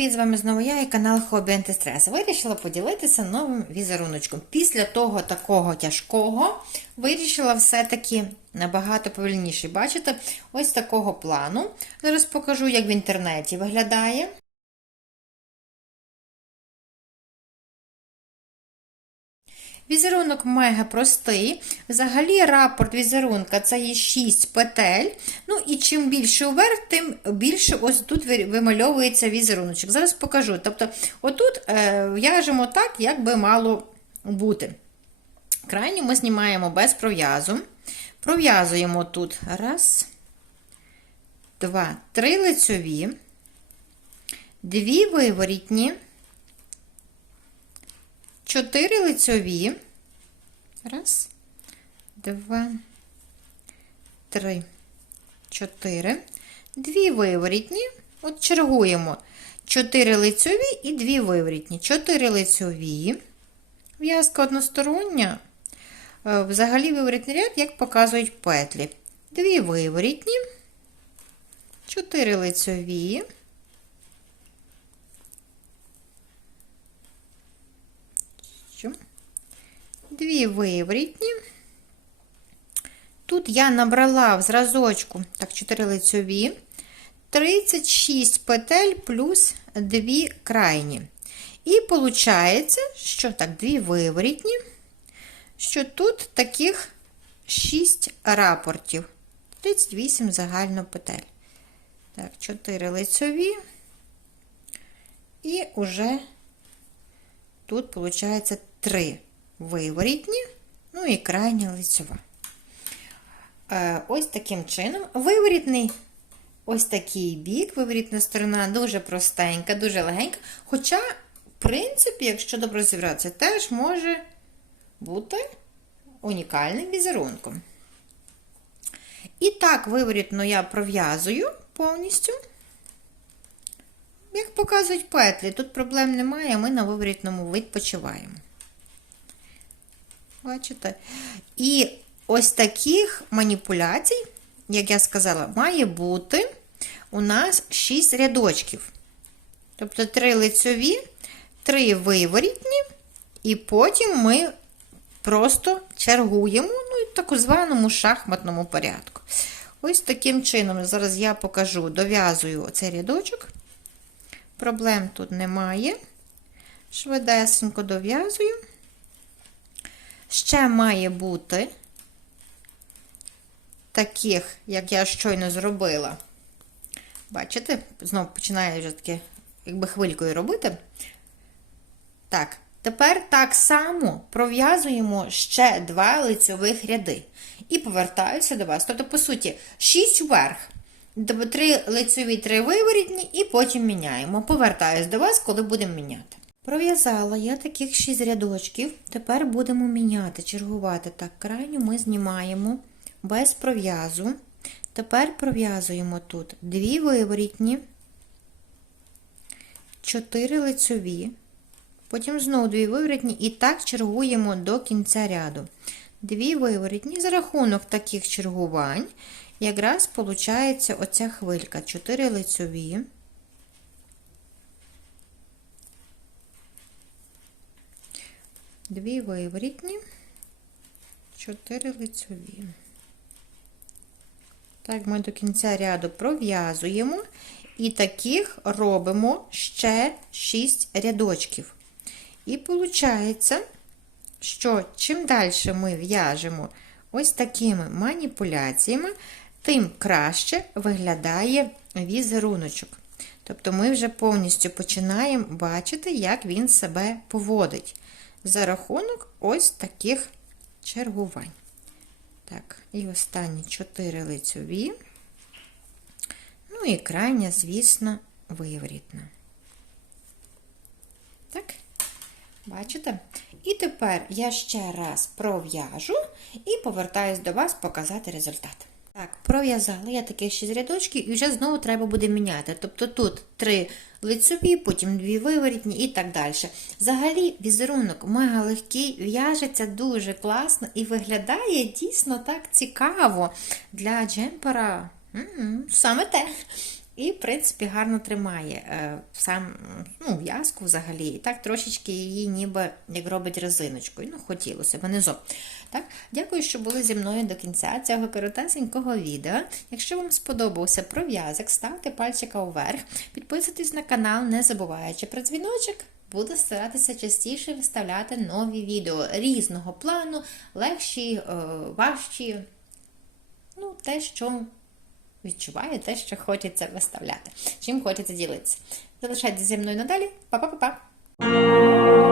Привіт! З вами знову я і канал Хобі Антистрес. Вирішила поділитися новим візеруночком. Після того такого тяжкого вирішила все-таки набагато повільніше. Бачите, ось такого плану. Зараз покажу, як в інтернеті виглядає. Візерунок мега простий. Взагалі рапорт візерунка це є 6 петель. Ну і чим більше вверх, тим більше ось тут вимальовується візеруночок. Зараз покажу. Тобто, отут е, в'яжемо так, як би мало бути. Крайню ми знімаємо без пров'язу. Пров'язуємо тут раз, два, три лицьові, дві виворітні. Чотири лицьові. Раз, два, три, чотири. Дві виворітні. От чергуємо. Чотири лицьові і дві виворітні. Чотири лицьові. В'язка одностороння. Е, Взагалі виворітний ряд, як показують петлі. Дві виворітні, чотири лицьові. Дві виворітні. Тут я набрала в зразочку, так, 4 лицьові, 36 петель плюс 2 крайні. І виходить, що так, 2 виворітні, що тут таких 6 рапортів. 38 загально петель. Так, 4 лицьові. І вже тут, виходить, 3 виворітні, ну і крайня лицьова. Е, ось таким чином. Виворітний ось такий бік, виворітна сторона дуже простенька, дуже легенька. Хоча, в принципі, якщо добре розібратися, теж може бути унікальним візерунком. І так, виворітно я пров'язую повністю. Як показують петлі, тут проблем немає, ми на виворітному відпочиваємо. Бачите? І ось таких маніпуляцій, як я сказала, має бути у нас 6 рядочків. Тобто 3 лицьові, 3 виворітні, і потім ми просто чергуємо, ну, в так званому шахматному порядку. Ось таким чином, зараз я покажу, дов'язую оцей рядочок. Проблем тут немає. Швидесенько дов'язую. Ще має бути таких, як я щойно зробила. Бачите, знову починаю вже таке, якби хвилькою робити. Так, тепер так само пров'язуємо ще два лицьових ряди. І повертаюся до вас. Тобто, по суті, 6 вверх. Три лицьові, три виворітні, і потім міняємо. Повертаюсь до вас, коли будемо міняти. Пров'язала я таких 6 рядочків. Тепер будемо міняти, чергувати. Так, крайню ми знімаємо без пров'язу. Тепер пров'язуємо тут 2 виворітні, 4 лицьові, потім знову 2 виворітні, і так чергуємо до кінця ряду. 2 виворітні, за рахунок таких чергувань, якраз виходить оця хвилька: 4 лицьові. Дві виворітні, 4 лицьові. Так, ми до кінця ряду пров'язуємо і таких робимо ще 6 рядочків. І виходить, що чим далі ми в'яжемо ось такими маніпуляціями, тим краще виглядає візеруночок. Тобто ми вже повністю починаємо бачити, як він себе поводить за рахунок ось таких чергувань. Так, і останні 4 лицьові. Ну і крайня, звісно, виворітна. Так, бачите? І тепер я ще раз пров'яжу і повертаюсь до вас показати результат. Так, пров'язала я таких 6 рядочків і вже знову треба буде міняти. Тобто тут 3 лицьові, потім 2 виворітні і так далі. Взагалі, візерунок мега легкий, в'яжеться дуже класно і виглядає дійсно так цікаво для джемпера. М -м, саме те. І, в принципі, гарно тримає е, сам ну, в'язку взагалі. І так трошечки її ніби як робить резиночкою. Ну, хотілося б, не зо. Так? Дякую, що були зі мною до кінця цього коротесенького відео. Якщо вам сподобався пров'язок, ставте пальчика вверх, підписуйтесь на канал, не забуваючи про дзвіночок. Буду старатися частіше виставляти нові відео різного плану, легші, е, важчі. Ну, те, що відчуваю, те, що хочеться виставляти. Чим хочеться ділитися. Залишайтеся зі мною надалі. Па-па-па-па!